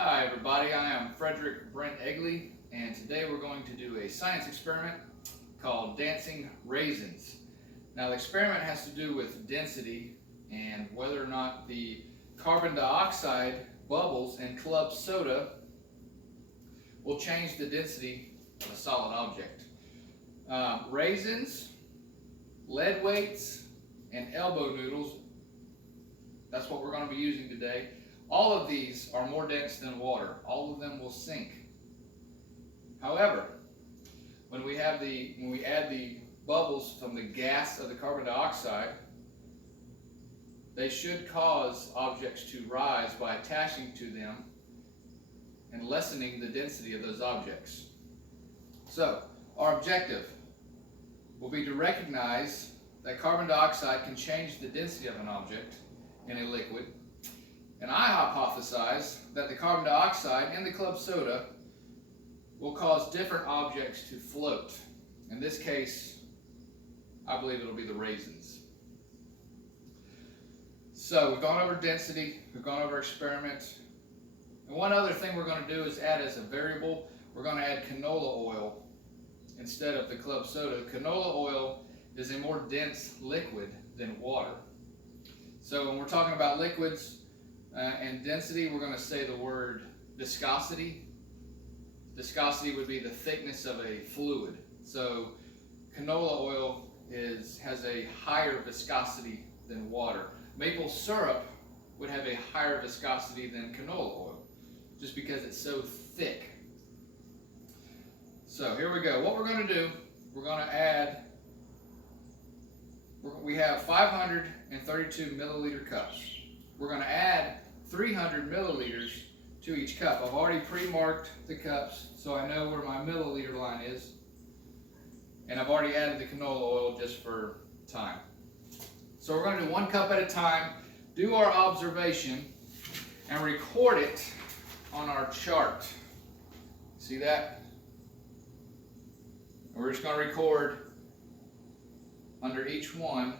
Hi everybody, I am Frederick Brent Egley, and today we're going to do a science experiment called dancing raisins. Now the experiment has to do with density and whether or not the carbon dioxide bubbles in club soda will change the density of a solid object. Raisins, lead weights, and elbow noodles, that's what we're going to be using today. All of these are more dense than water. All of them will sink. However, when we add the bubbles from the gas of the carbon dioxide, they should cause objects to rise by attaching to them and lessening the density of those objects. So, our objective will be to recognize that carbon dioxide can change the density of an object in a liquid. And I hypothesize that the carbon dioxide in the club soda will cause different objects to float. In this case, I believe it'll be the raisins. So we've gone over density, we've gone over experiment. And one other thing we're going to do is add as a variable, we're going to add canola oil instead of the club soda. Canola oil is a more dense liquid than water. So when we're talking about liquids, and density, we're going to say the word viscosity. Viscosity would be the thickness of a fluid. So canola oil has a higher viscosity than water. Maple syrup would have a higher viscosity than canola oil, just because it's so thick. So here we go. What we're going to do, we're going to add, we have 532 milliliter cups. We're going to add 300 milliliters to each cup. I've already pre-marked the cups so I know where my milliliter line is. And I've already added the canola oil just for time. So we're going to do 1 cup at a time, do our observation, and record it on our chart. See that? And we're just going to record under each one,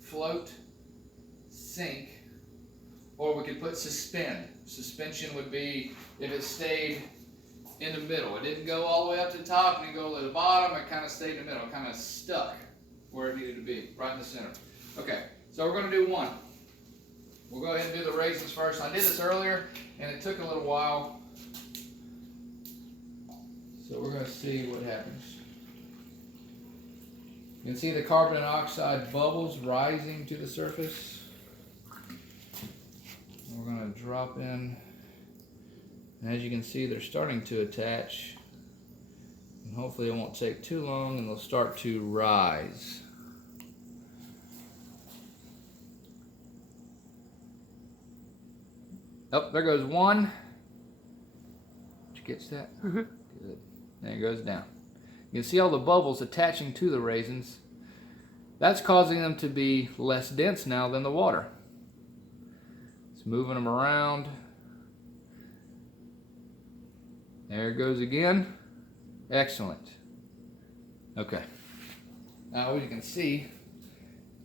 float, sink, or we could put suspend. Suspension would be if it stayed in the middle. It didn't go all the way up to the top and then go to the bottom. It kind of stayed in the middle, kind of stuck where it needed to be, right in the center. Okay, so we're going to do 1. We'll go ahead and do the raisins first. I did this earlier and it took a little while. So we're going to see what happens. You can see the carbon dioxide bubbles rising to the surface. We're going to drop in, and as you can see, they're starting to attach, and hopefully it won't take too long and they'll start to rise. Oh, there goes 1. Did you catch that? Mm-hmm. Good. There it goes down. You can see all the bubbles attaching to the raisins. That's causing them to be less dense now than the water. Moving them around. There it goes again. Excellent. Okay. Now as you can see,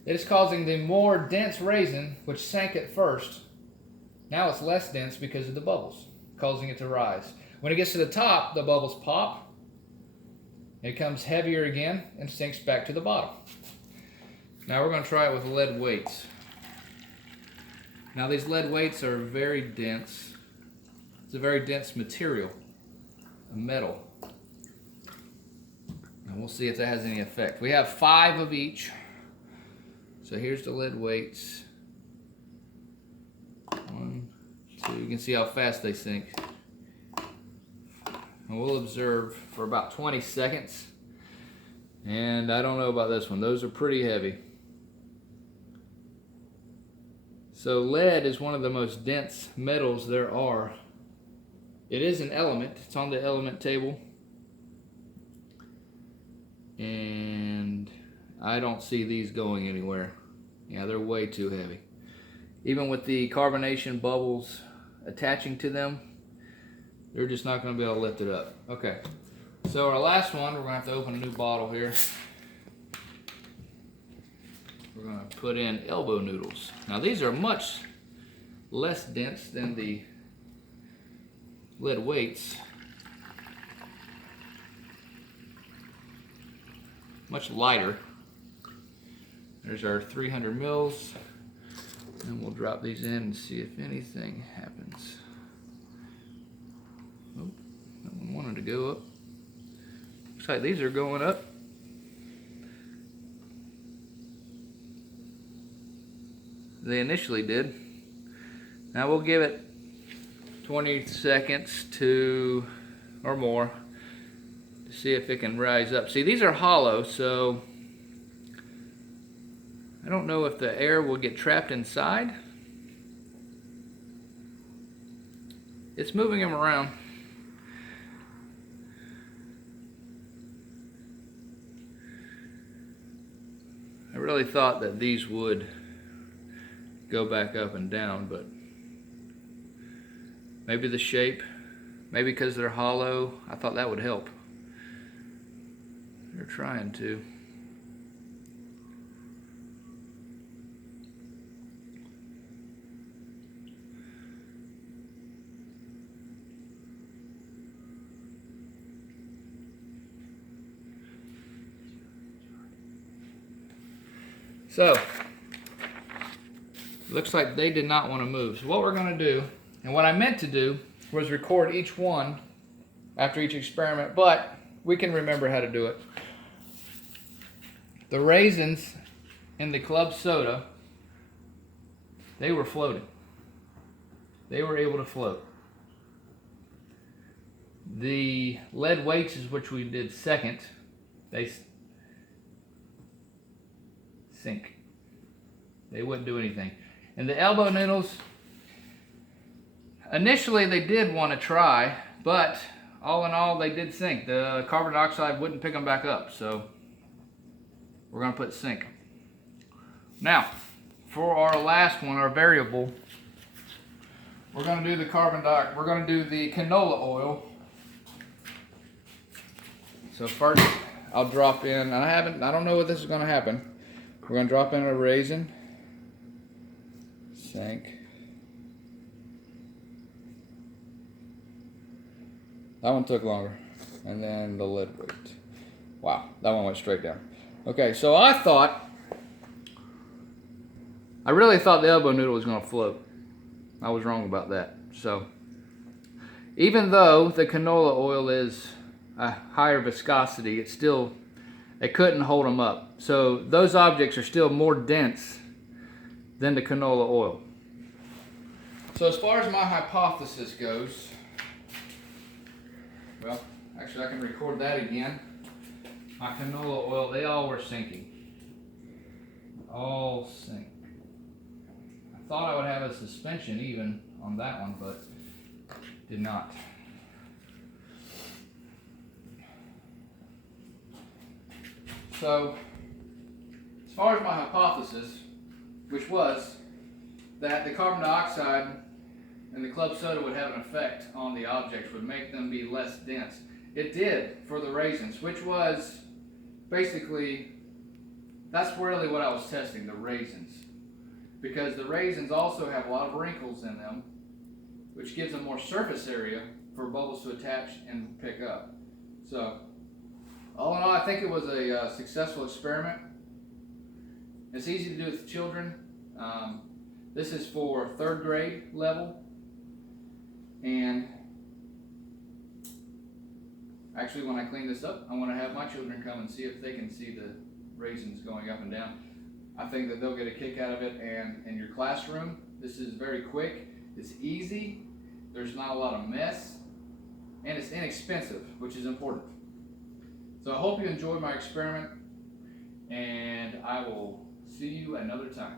it is causing the more dense raisin, which sank at first. Now it's less dense because of the bubbles, causing it to rise. When it gets to the top, the bubbles pop. It comes heavier again and sinks back to the bottom. Now we're going to try it with lead weights. Now these lead weights are very dense. It's a very dense material, a metal. And we'll see if that has any effect. We have 5 of each. So here's the lead weights. 1, 2, you can see how fast they sink. And we'll observe for about 20 seconds. And I don't know about this one. Those are pretty heavy. So lead is one of the most dense metals there are. It is an element. It's on the element table. And I don't see these going anywhere. Yeah, they're way too heavy. Even with the carbonation bubbles attaching to them, they're just not going to be able to lift it up. Okay, so our last one, we're going to have to open a new bottle here. We're going to put in elbow noodles. Now these are much less dense than the lead weights, much lighter. There's our 300 mils, and we'll drop these in and see if anything happens. Oh, that one wanted to go up. Looks like these are going up. They initially did. Now we'll give it 20 seconds to, or more, to see if it can rise up. See, these are hollow, so I don't know if the air will get trapped inside. It's moving them around. I really thought that these would go back up and down, but maybe the shape, maybe because they're hollow, I thought that would help. They're trying to. So, looks like they did not want to move. So what we're going to do, and what I meant to do, was record each one after each experiment, but we can remember how to do it. The raisins in the club soda, they were floating. They were able to float. The lead weights, which we did second, they sink. They wouldn't do anything. And the elbow noodles, initially they did want to try, but all in all they did sink. The carbon dioxide wouldn't pick them back up, so we're going to put sink. Now, for our last one, our variable, we're going to do the we're going to do the canola oil. So first, I'll drop in. I don't know what this is going to happen. We're going to drop in a raisin. Sink. That one took longer. And then the lead weight. Wow, that one went straight down. Okay, so I really thought the elbow noodle was going to float. I was wrong about that. So, even though the canola oil is a higher viscosity, it couldn't hold them up. So those objects are still more dense than the canola oil. So as far as my hypothesis goes, well, actually I can record that again. My canola oil, they all were sinking. All sink. I thought I would have a suspension even on that one, but did not. So, as far as my hypothesis, which was that the carbon dioxide and the club soda would have an effect on the objects, would make them be less dense. It did for the raisins, which was basically, that's really what I was testing, the raisins. Because the raisins also have a lot of wrinkles in them, which gives them more surface area for bubbles to attach and pick up. So, all in all, I think it was a successful experiment. It's easy to do with children. This is for 3rd grade level. And actually, when I clean this up, I want to have my children come and see if they can see the raisins going up and down. I think that they'll get a kick out of it. And in your classroom, this is very quick. It's easy. There's not a lot of mess. And it's inexpensive, which is important. So I hope you enjoyed my experiment, and I will see you another time.